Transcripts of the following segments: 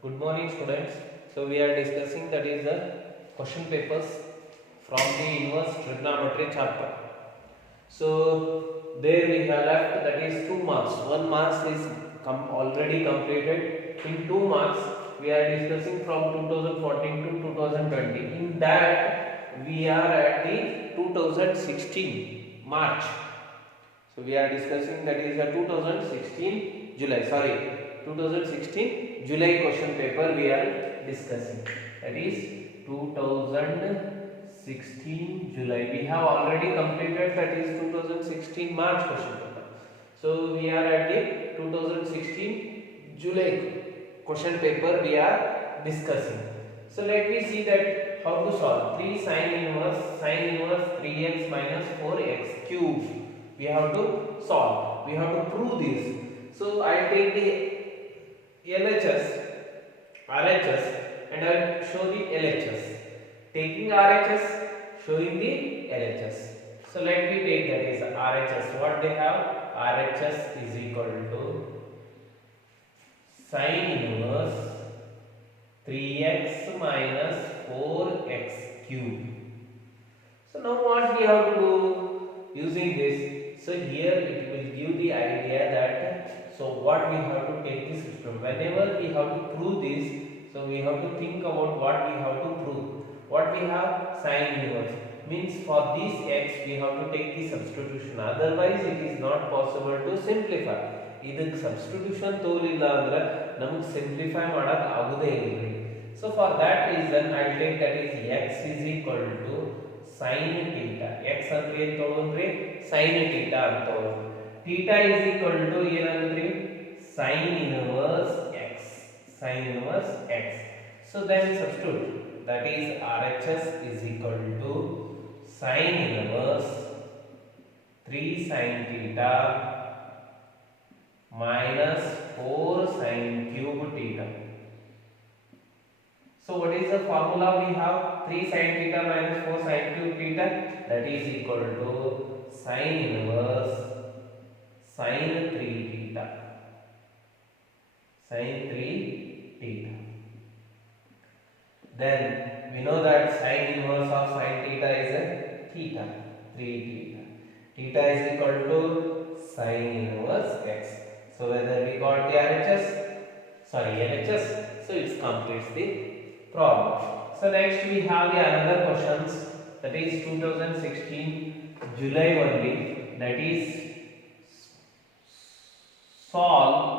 Good morning, students. So we are discussing that is the question papers from the inverse trigonometry chapter. So there we have left that is 2 marks. 1 marks is already completed. In 2 marks we are discussing from 2014 to 2020. In that we are at the 2016 March. So we are discussing that is a 2016 July. 2016 July question paper we are discussing. That is 2016 July. We have already completed that is 2016 March question paper. So we are at the 2016 July question paper we are discussing. So let me see that how to solve 3 sin inverse 3x minus 4x cube. We have to solve. We have to prove this. So I'll take the LHS, RHS, and I'll show the LHS. Taking RHS, showing the LHS. So let me take that is RHS. What they have? RHS is equal to sin inverse 3x minus 4x cube. So now what we have to do using this? So here it will give the idea that so what we have to take this system. Whenever we have to prove this, so we have to think about what we have to prove. What we have? Sin inverse. Means for this x we have to take the substitution. Otherwise it is not possible to simplify. ಇದಕ್ಕೆ substitution ತೋಲಿಲ್ಲ ಅಂದ್ರೆ ನಮಗೆ simplify ಮಾಡಕ್ ಆಗುದೇ ಇಲ್ಲ. So for that reason I take that is x is equal to sin theta. X ಅಂದ್ರೆ ಏನು ತಗೊಂಡ್ರಿ? sin theta ಅಂತ ತಗೊಂಡ್ರಿ. Theta is equal to ಏನಂದ್ರಿ? sin inverse x. Sin inverse x. So then substitute. That is RHS is equal to sin inverse 3 sin theta minus 4 sin cube theta. So what is the formula we have? 3 sin theta minus 4 sin cube theta, that is equal to sin inverse sin 3 theta. Sin 3 theta. Then we know that sin inverse of sin theta is a theta, 3 theta. Theta is equal to sin inverse x. So whether we got the LHS, so it completes the problem. So next we have the another questions, that is 2016 July only, that is solve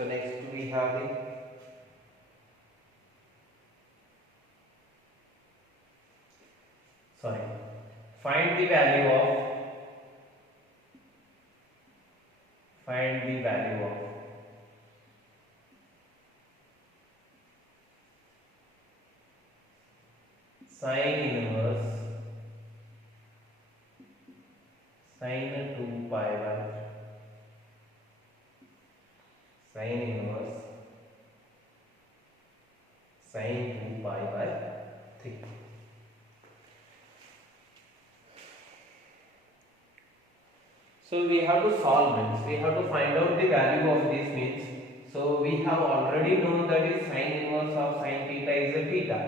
So next we have the find the value of sin inverse sin 2 pi by sin inverse sin 2 pi by 3. So we have to solve means we have to find out the value of this means. So we have already known that is sin inverse of sin theta is a theta.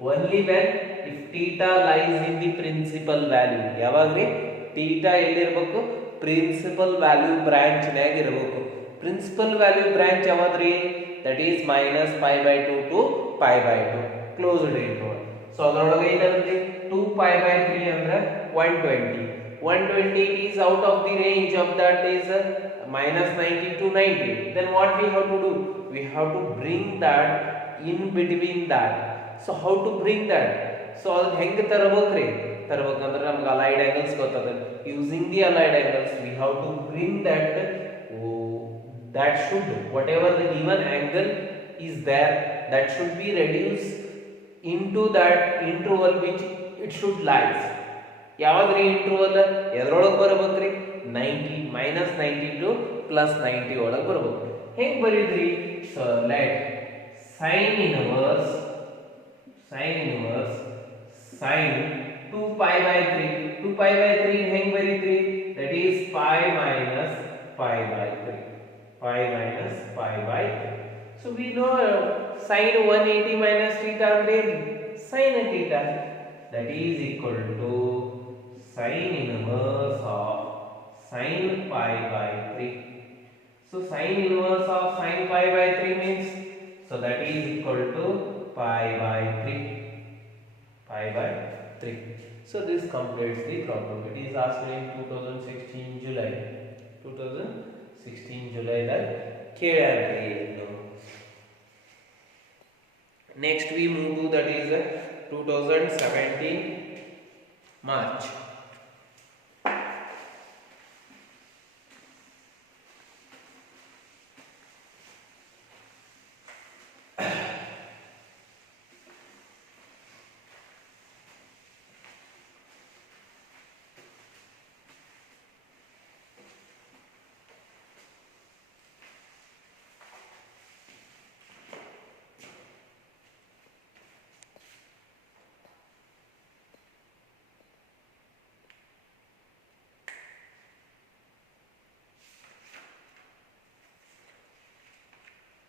only when if theta lies in the principal value. ಯಾವಾಗ್ರಿ theta ಎಲ್ಲಿರಬೇಕು principal value branch ನಾಗ ಇರಬೇಕು. principal value branch ಯಾವಾದ್ರಿ that is minus pi by 2 to pi by 2 closed interval. so ಅದರೊಳಗೆ ಏನಂದ್ರೆ 2 pi by 3 ಅಂದ್ರೆ 120. 120 is out of the range of that is minus 90 to 90. then what we have to do, we have to bring that in between that. so how to bring that, so ಅದು ಹೆಂಗೆ ತರಬೇಕ್ರಿ, ತರಬೇಕಂದ್ರೆ ನಮಗೆ allied angles ಗೊತ್ತದ. using the allied angles we have to bring that that should whatever the given angle is there that should be reduced into that interval which it should lies. ಯಾವಾದ್ರಿ interval ಎದರೊಳಗೆ ಬರಬೇಕ್ರಿ 90 minus 90 to plus 90 ಒಳಗೆ ಬರಬೇಕು. ಹೆಂಗೆ ಬರೀದ್ರಿ, so let sin inverse sin 2 pi by 3 2 pi by 3 ಹೆಂಗೆ ಬರೀದ್ರಿ, that is pi minus pi by 3 pi minus pi by 3. so we know sin 180 minus theta ಅಂದ್ರೆ sin theta, that is equal to sin inverse of sin pi by 3. so sin inverse of sin pi by 3 means, so that is equal to pi by 3 pi by 3. so this completes the problem. it is asked in 2016 July ದಾಗ ಕೇಳ್ಯಾರ್ರಿ. next we move to that is 2017 March.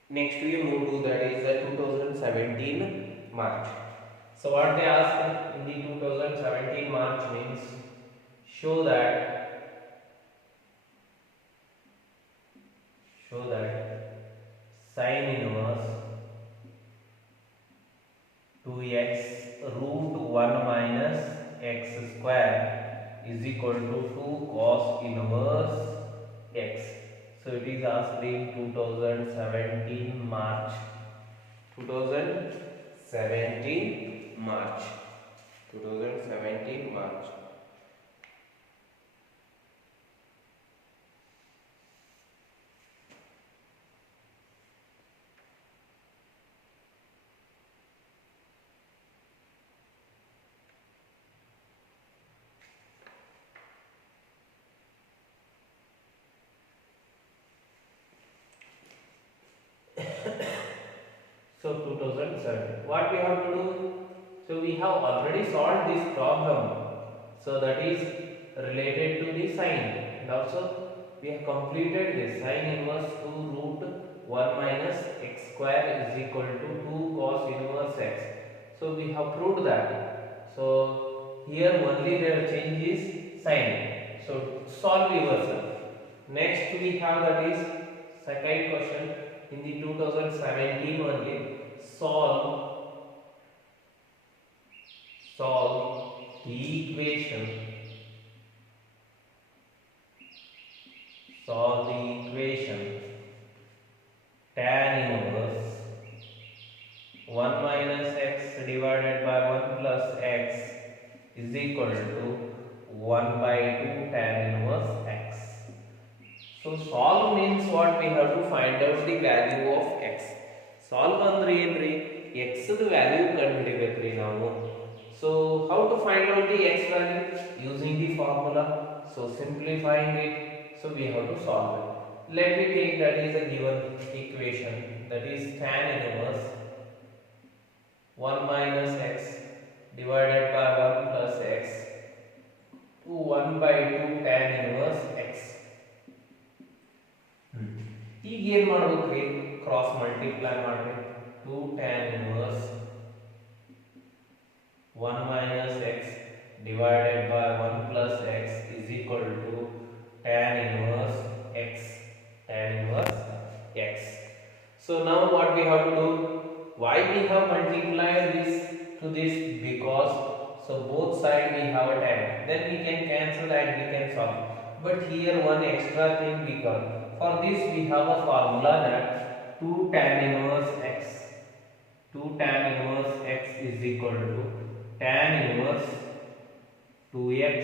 Next we move to that is 2017 March. So what they ask in the 2017 March means, show that sin inverse 2x root 1 minus x square is equal to 2 cos inverse x. So it is asked in 2017 March. 2017 March. So 2007. What we have to do? So we have already solved this problem. So that is related to the sine. And also we have completed this sin inverse 2 root 1 minus x square is equal to 2 cos inverse x. So we have proved that. So here only their change is sign. So solve yourself. Next we have that is second question in the 2017 only. Solve the equation. Tan inverse 1 minus x divided by 1 plus x is equal to 1 by 2 tan inverse x. So solve means what, we have to find out the value of x. Solve andre enri x the value ಕಂಡುಹಿಡಿಯಬೇಕ್ರಿ ನಾವು. So how to find out the x value? Using the formula. So simplifying it, so we have to solve it. Let me take that is a given equation, that is tan inverse 1 minus x divided by 1 plus x to 1 by 2 tan inverse x. ಈಗ ಏನು ಮಾಡಬೇಕ್ರಿ, cross multiply ಮಾಡಬೇಕು. 2 tan inverse divided by 1 plus x is equal to tan inverse x. Tan inverse x. So now what we have to do? Why we have multiplied this to this? Because so both sides we have a tan. Then we can cancel and we can solve. But here one extra thing we got. For this we have a formula that 2 tan inverse x. 2 tan inverse x is equal to tan inverse 2x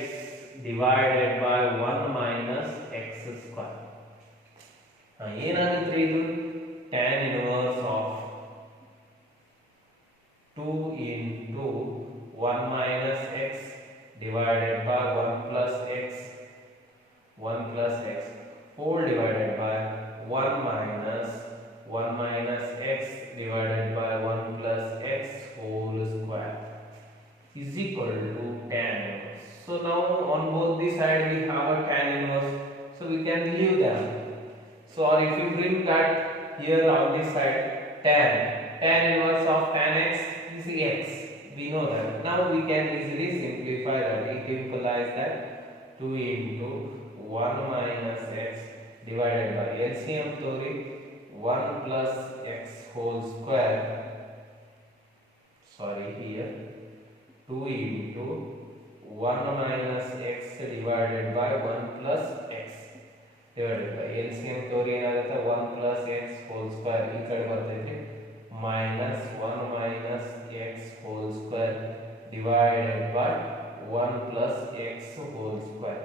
divided by 1 minus x square. ಏನಾಗುತ್ತೆ ಇದು tan inverse of 2 into 1 minus x divided by 1 plus x whole divided by 1 minus x divided by 1 plus x whole square is equal to tan inverse. So now on both the side we have a tan inverse, so we can leave them. So or if you bring that here on this side tan inverse of tan x is x, we know that. Now we can easily simplify that. It implies that 2 into 1 minus x divided by LCM theory 1 plus x whole square, sorry here 2 into 1 minus x divided by 1 plus x divided by LCM theory ಏನಾಗುತ್ತೆ 1 plus x whole square ಈ ಕಡೆ ಬರ್ತೈತಿ minus 1 minus x whole square divided by 1 plus x whole square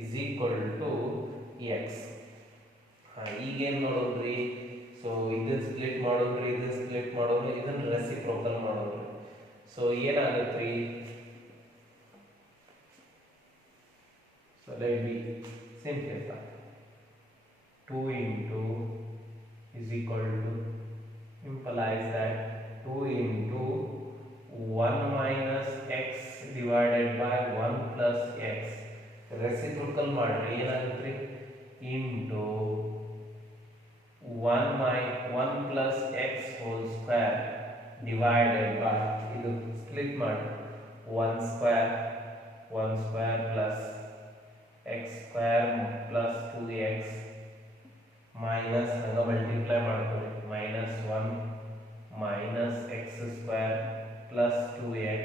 is equal to x. ಈಗ ಏನು ಮಾಡೋದ್ರಿ? So ಇದನ್ನ split ಮಾಡೋದ್ರಿ, ಇದನ್ನ ಸ್ಪ್ಲಿಟ್ ಮಾಡೋದು, ಇದನ್ನ ರೆಸಿಪ್ರೋಕಲ್ ಮಾಡೋದ್ರಿ. ಸೊ ಏನಾಗುತ್ತೆ? So let B simplify. 2 into is equal to implies that 2 into 1 minus x divided by 1 plus x reciprocal ಮಾಡ್ರಿ ಏನಾಗುತ್ತೆ into 1 plus x whole square divided by ಇದು ಸ್ಪ್ಲಿಟ್ ಮಾಡಿ 1 square plus x square plus 2x minus ಹಂಗ multiply ಮಾಡ್ಕೊಳ್ಳಿ minus 1 minus x square plus 2x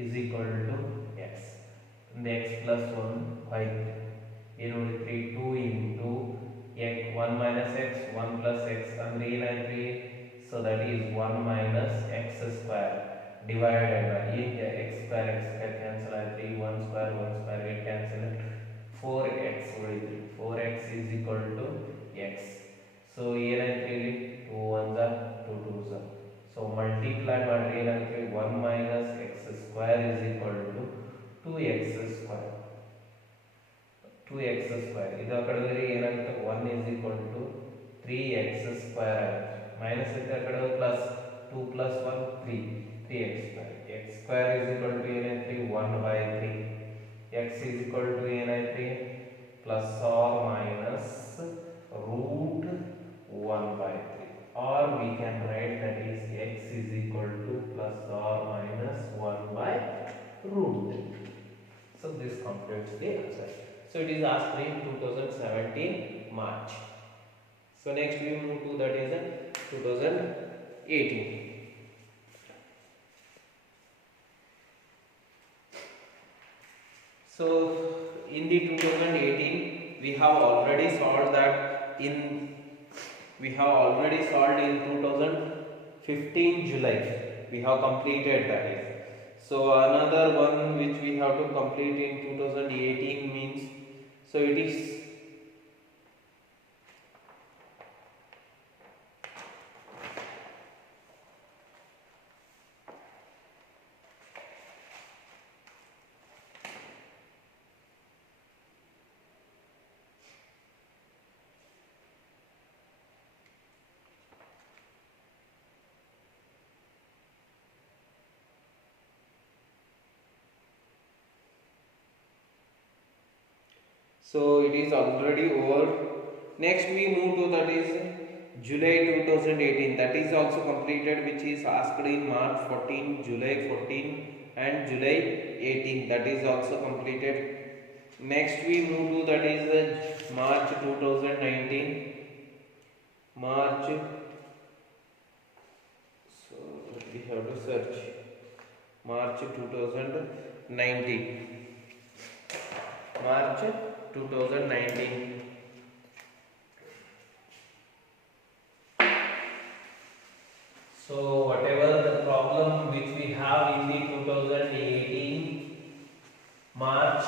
is equal to x. And x plus 1 5 ಏನು ಉಳಿತ್ರಿ 2 into x 1 minus x 1 plus x ಅಂದ್ರೆ ಏನಾಯ್ತು? so that is 1 minus x square divided by ಈಗ x square cancel ಆಯ್ತು 1 square get cancel 4x ಉಳಿತ್ರಿ 4x is equal to x. so ಏನಾಯ್ತು ಇಲ್ಲಿ 2 1s are 2 2s are, so multiply ಮಾಡ್ರಿ ಏನಾಯ್ತು 1 minus x square is equal to 2x square ಇದು ಆ ಕಡೆ ಏನಾಗುತ್ತೆ 1 is equal to 3x square ಆಗುತ್ತೆ minus ಆ ಕಡೆ plus 2 plus 1 3x square x square is equal to ಏನಾಯ್ತು 1 by 3 x is equal to ಏನಾಯ್ತು plus or minus root 1 by 3, or we can write that is x is equal to plus or minus 1 by root 3. So this completes the answer. So it is asked in 2017 March. So next we move to that is 2018. So in the 2018 we have already solved that in 2015 July we have completed that is. So another one which we have to complete in 2018 means, so it is so it is already over. Next we move to that is July 2018, that is also completed, which is asked in March 14, July 14 and July 18, that is also completed. Next we move to that is March 2019. March, so we have to search March 2019. March 2019. So whatever the problem which we have in the 2018 March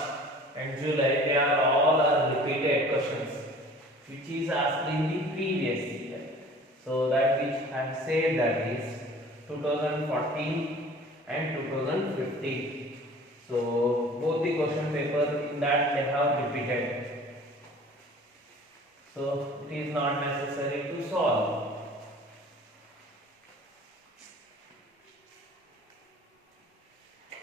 and July, they are all repeated questions which is asked in the previous year. So that which I have said, that is 2014 and 2015. So both the question paper in that they have repeated. So it is not necessary to solve.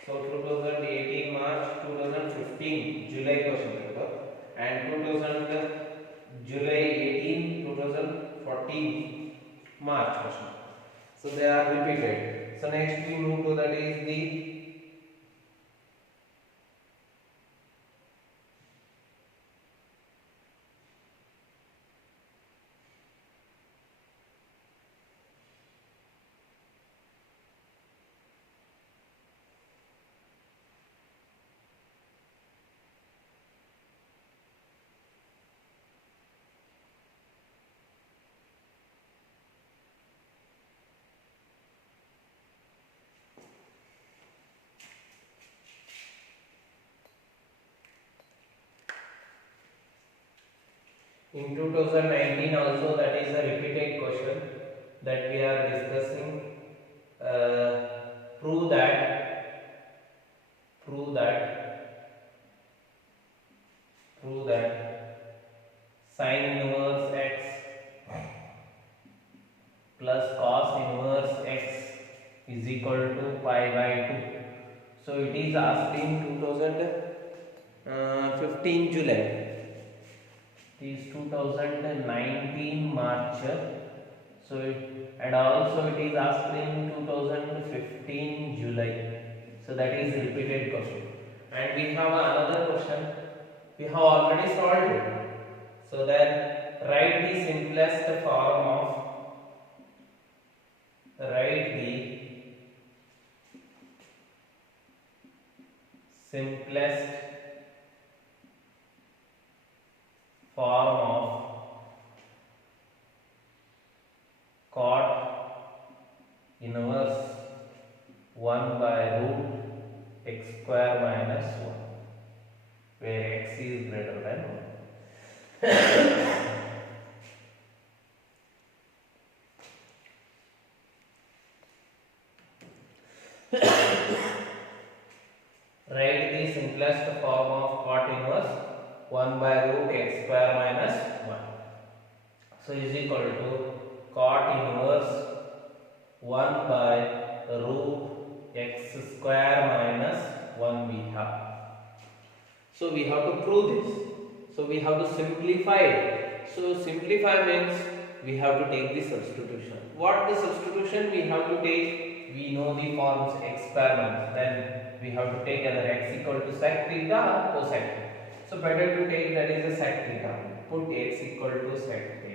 So 2018 March, 2015 July question paper, and 2000 July 18, 2014 March question. So they are repeated. So next we move to that is the in 2019 also, that is a repeated question that we are discussing. Prove that sin inverse x plus cos inverse x is equal to pi by 2. So it is asked in 2015 July. It is 2019 March. So and also it is asked in 2015 July. So that is repeated question. And we have another question. We have already solved it. So then write the simplest form of cot inverse 1 by root x square minus 1, where x is greater than 1. Write the simplest form of cot inverse 1 by root x square minus 1. So is equal to cot inverse 1 by root x square minus 1 we have. So we have to prove this. So we have to simplify it. So simplify means we have to take the substitution. What the substitution we have to take? We know the forms experiments. Then we have to take either x equal to sec theta or cosec. So better to take that is a sec theta. Put x equal to sec theta.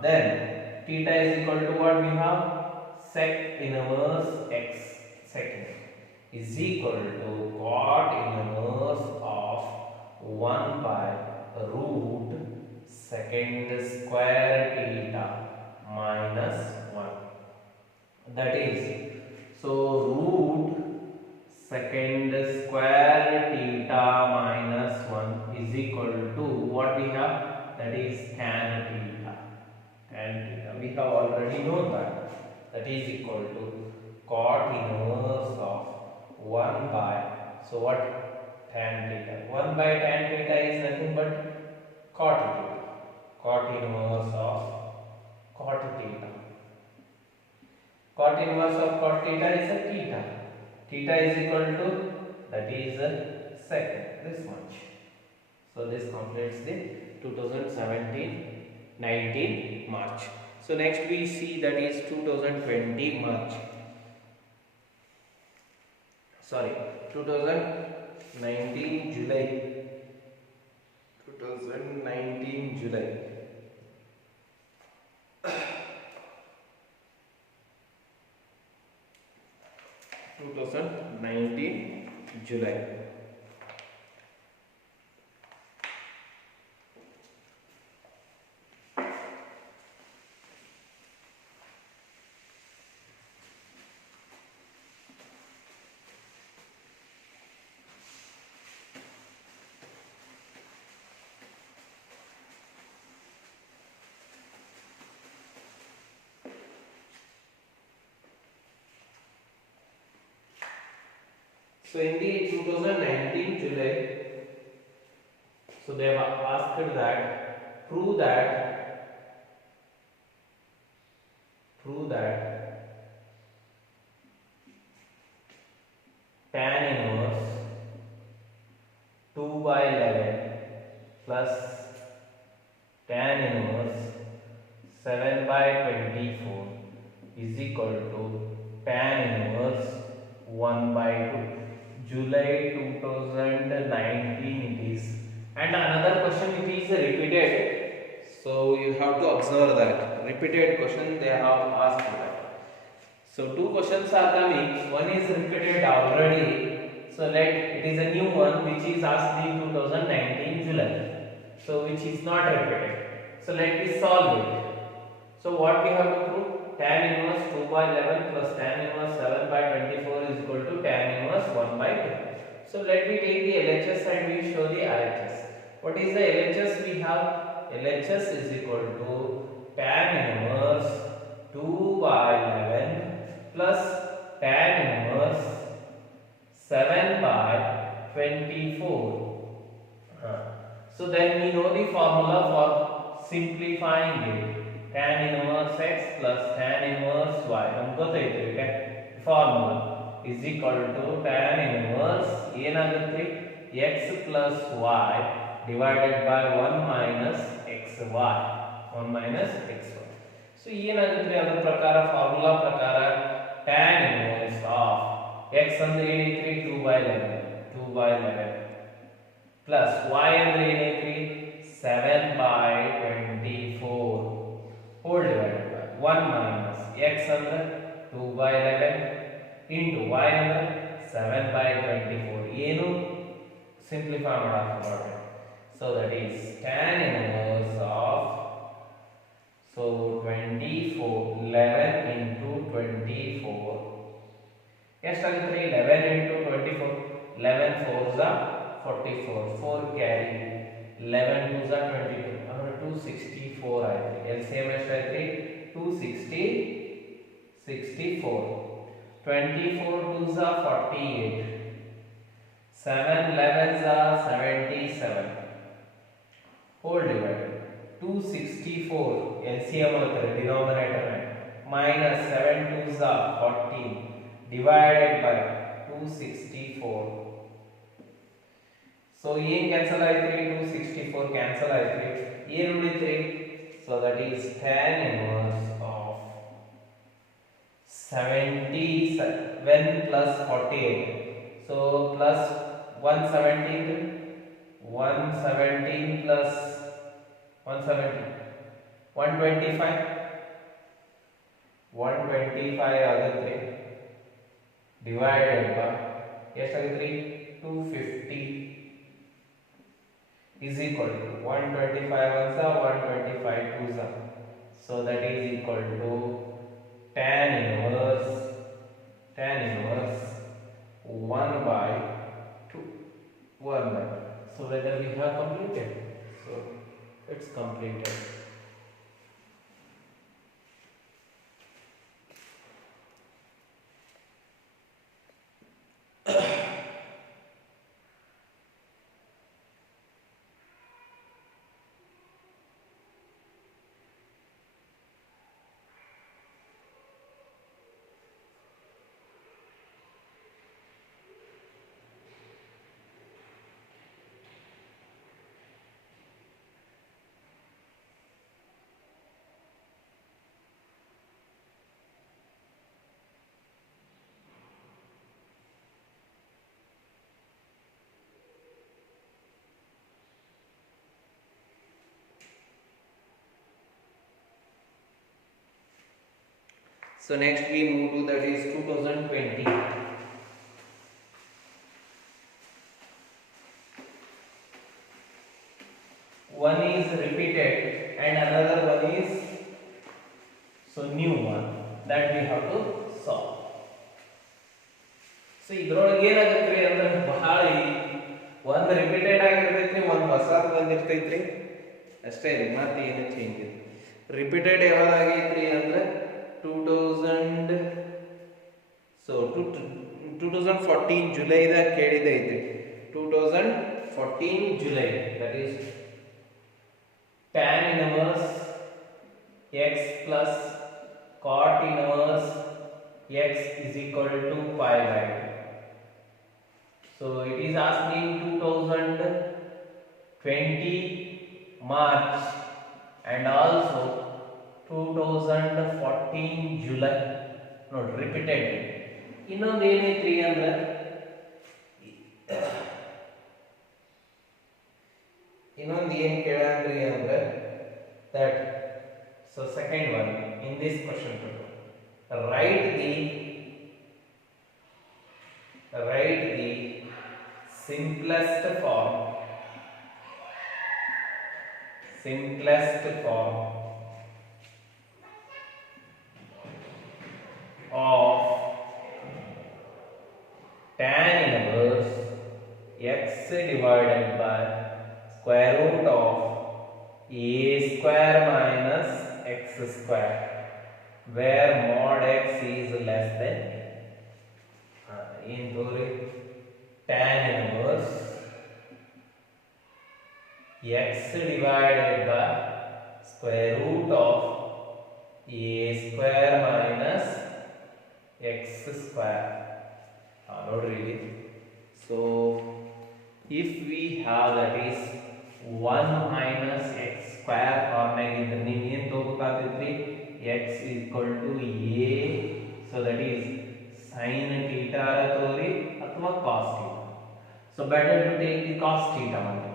Then theta is equal to what we have? Sec inverse x secant is equal to cot inverse of 1 by root secant square theta minus 1. That is, so root secant square theta minus 1 is equal to what we have? That is tan theta. We have already known that. That is equal to cot inverse of 1 by, so what? Tan theta. 1 by tan theta is nothing but cot theta. Cot inverse of cot theta. Cot inverse of cot theta is a theta. Theta is equal to, that is a secant, this much. So this completes the 2017-19 March. So next we see that is 2020 March. sorry, 2019 July, 2019 July, 2019 July. So in the 2019 July, so they have asked that prove that tan inverse 2 by 11 plus tan inverse 7 by 24 is equal to tan inverse 1 by 2. July 2019 it is. And another question, it is repeated. So you have to observe that. Repeated question they have asked that. So two questions are coming. One is repeated already. So let it is a new one which is asked in 2019 July. So which is not repeated. So let me solve it. So what we have to prove? Tan inverse 2 by 11 plus tan inverse 7 by 24 is equal to tan inverse 1 by 2. So let me take the LHS and we show the RHS. What is the LHS we have? LHS is equal to tan inverse 2 by 11 plus tan inverse 7 by 24. So then we know the formula for simplifying it. Tan inverse x plus tan inverse y. हमको तो इतने formula is equal to tan inverse ಏನಾಗುತ್ತೆ x plus y divided by 1 minus xy. 1 minus xy. So ಏನಾಗುತ್ತೆ ಅದರ ಪ್ರಕಾರ formula ಪ್ರಕಾರ tan inverse of x ಅಂದ್ರೆ ಏನೈತ್ರಿ 2 by 11 plus y ಅಂದ್ರೆ ಏನೈತ್ರಿ 7 by 24 whole divided by 1 minus x under 2 by 11 into y under 7 by 24 ಏನು simplify ಮಾಡಕ್ಕೆ ಹೊರಟೆ. So that is tan inverse of, so 24 11 into 24 ಎಷ್ಟಾಗುತ್ತೆ 11 into 24 11 4s are 44 4 carry 11 2s are 22 ಅಂದ್ರೆ 264 ಆಯ್ತು. LCM ಎಷ್ಟಾಯ್ತು 264 24 2s are 48 7 11s are 77 whole divided 264 LCM ಆಗುತ್ತೆ denominator minus 7 2s are 14 divided by 264. So ಏನು cancel ಆಯ್ತು 264 cancel ಆಯ್ತು ಏನು ಉಳಿತು. So that is tan inverse of 77 plus 48. So plus 117 plus 125 ಆಗುತ್ತೆ divided by ಎಷ್ಟಾಗುತ್ತೆ 250 is equal to 125 ones are 125 twos are. So that is equal to tan inverse 1 by 2 1 by 2. So whether we have completed, so it's completed. So next we move to that is 2020. One is repeated and another one is new one that we have to solve. So ಇದ್ರೊಳಗೆ ಏನಾಗುತ್ತೆ ಅಂದ್ರೆ ಬಹಳ ಒಂದು repeated ಆಗಿರ್ತೈತಿ, ಒಂದು ಹೊಸದು ಬಂದಿರ್ತೈತ್ರಿ ಅಷ್ಟೇ ರೀ, ಮತ್ತೆ ಏನು ಚೇಂಜ್ ಇಲ್ಲ. ರಿಪೀಟೆಡ್ ಯಾವಾಗ ಆಗೈತ್ರಿ ಅಂದ್ರೆ 2014 ಜುಲೈದಾಗ ಕೇಳಿದೈತ್ರಿ. 2014 July, that is tan inverse x plus cot inverse x is equal to pi by 2. So it is asking 2020 March and also 2014 July. ನೋಡಿ ರಿಪೀಟೆಡ್. ಇನ್ನೊಂದು ಏನೈತ್ರಿ ಅಂದ್ರೆ ಇನ್ನೊಂದು ಏನು ಕೇಳಂದ್ರಿ ಅಂದ್ರೆ that, so second one in this question paper, write the simplest form of tan inverse x divided by square root of a square minus x square, where mod x is less than into tan inverse x divided by square root of a square minus x square. Nodri. So if we have that is 1 minus x square form ಆಗಿದ್ರೆ ನೀವು ಏನು ತಗೋಬೇಕಾಗ್ತೈತ್ರಿ, x equal to a, so that is sin theta ತಗೋರಿ ಅಥವಾ cos theta. So better to take the cos theta ಮತ್ತೆ.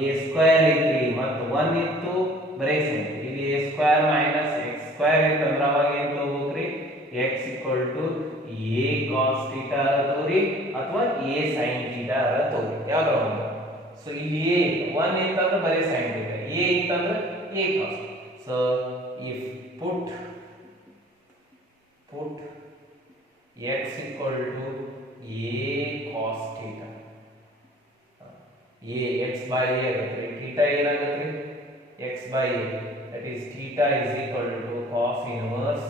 a square ಐತ್ರಿ ಮತ್ತು 1 ಇತ್ತು ಬರೇ sin, ಇಲ್ಲಿ a square minus x square ಇತ್ತಂದ್ರೆ ಅವಾಗ ಏನು ತಗೋಬೇಕ್ರಿ, x equal to a cos theta ತಗೋರಿ ಅಥವಾ a sin theta ತಗೋರಿ, ಯಾವ್ದೋ ಒಂದು. So ಇಲ್ಲಿ a 1 ಇತ್ತಂದ್ರೆ ಬರೇ sin theta, a ಇತ್ತಂದ್ರೆ a cos. So if put x equal to a cos theta, a x by a ಆಗುತ್ತೆ, theta ಏನಾಗುತ್ತೆ x by a, that is theta is equal to cos inverse,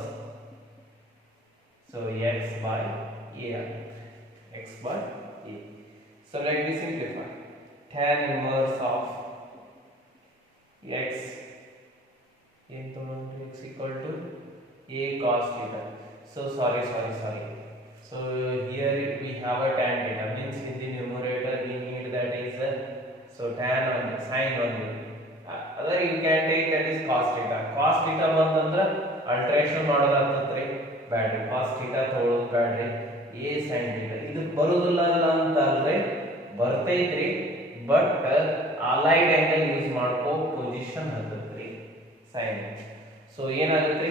so x by a, x by a. So let me simplify. Tan inverse of x into x equal to a cos theta. So sorry. So here we have a tan theta, means in the numerator we need that is so tan on sin only. Other you can take that is cos theta. Cos theta ಬಂತಂದ್ರೆ ಅಲ್ಟರೇಷನ್ ಮಾಡೋದಾಗ್ತದ್ರಿ, ಬ್ಯಾಡ್ರಿ cos theta ತಗೊಳ್ಳೋದು ಬ್ಯಾಡ್ರಿ, a sin theta ಇದು ಬರುವುದಿಲ್ಲ ಅಂತ ಅಲ್ರಿ, ಬರ್ತೈತ್ರಿ, but allied angle use ಮಾಡ್ಕೋ ಪೊಸಿಷನ್ ಹತ್ತದ್ರಿ sin. ಸೊ ಏನಾಗುತ್ತೆ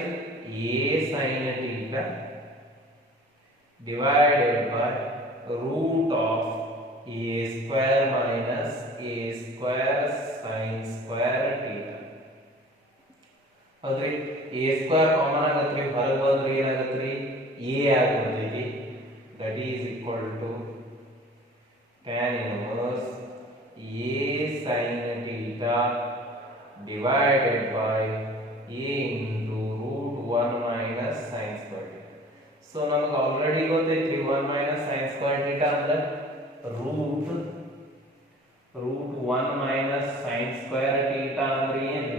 a sin theta divided by root of a square minus a square sin square theta. ಹೌದ್ರಿ, a square ಕಾಮನ್ ಆಗತ್ರಿ, ಹೊರಗೆ ಬಂದ್ರೆ ಏನಾಗತ್ರಿ a ಆಗುತ್ತೆ, that is equal to tan inverse a sin theta divided by a into root 1 minus sin square theta. So ನಮಗೆ already ಗೊತ್ತೈತಿ 1 minus sin square theta ಅಂದ್ರೆ root 1 minus sin square theta ಅಂದ್ರೆ ಏನು,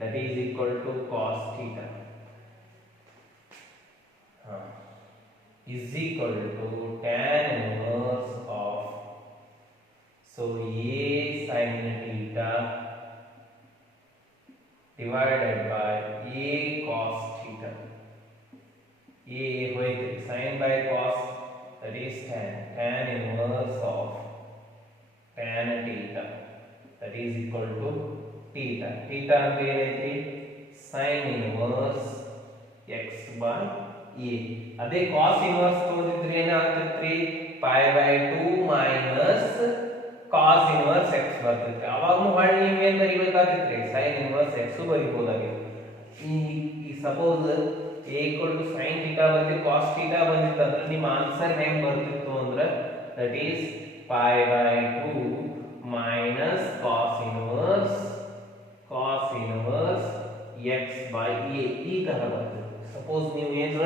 that is equal to cos theta is equal to tan inverse of, so a sin theta divided by a cos theta. A ಹೋಯ್ತು, sin by cos, that is tan inverse of tan theta, that is equal to theta. Theta ಅಂದ್ರೆ ಏನೈತಿ sin inverse x by a. ಅದೇ cos inverse ತೋರಿಸಿದ್ರೆ ಏನಾಗ್ತಿತ್ತು pi by 2 minus cos inverse x ಬರ್ತಿತ್ತು. ಅವಾಗೂ ಹೊಳ್ಳಿ ನೀವು ಏನು ಬರಿಬೇಕಾಗಿತ್ತು sin inverse x ಬರಿಬೋದಾಗಿತ್ತು. ಈ suppose a equal to sin theta ಬಂದಿ cos theta ಬಂದಿತ್ತು ಅಂದ್ರೆ ನಿಮ್ಮ ಆನ್ಸರ್ ಹೆಂಗ್ ಬರ್ತಿತ್ತು ಅಂದ್ರೆ that is pi by 2 minus cos inverse x by a ಈ ತರ ಬರ್ತದೆ. ಸಪೋಸ್ ನೀವು ಏನ್ರ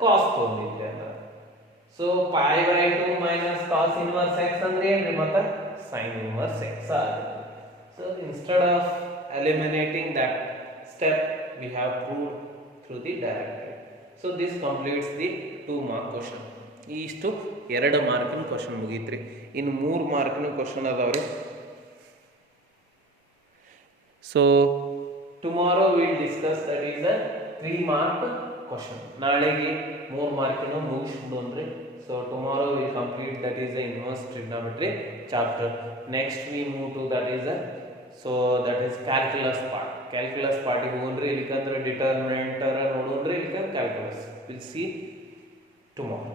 cos ತಗೊಂಡಿದ್ರೆ ಅಂತ so pi by 2 minus cos inverse x ಅಂದ್ರೆ ಏನ್ರಿ ಮತ್ತೆ sin inverse x ಆಗುತ್ತೆ. So instead of eliminating that step we have proved through the direct way. So this completes the 2 mark question. ಇಷ್ಟು 2 ಮಾರ್ಕಿನ question ಮುಗೀತ್ರಿ. ಇನ್ನು 3 ಮಾರ್ಕಿನ question ಅದಾವ್ರಿ. So tomorrow we will discuss that is a 3 mark question. ನಾಳೆಗೆ 3 ಮಾರ್ಕಿನ ಮುಗಿಸ್ಬಿಡೋಣ್ರಿ. So tomorrow we will complete that is the inverse trigonometry chapter. Next we move to that is a calculus part. Calculus part ಗೆ ಹೋಗ್ರಿ ಇಲ್ಕಂದ್ರೆ determinant ಅರ ನೋಡೋಣ್ರಿ ಇಲ್ಕಂದ್ರೆ calculus. We'll see tomorrow.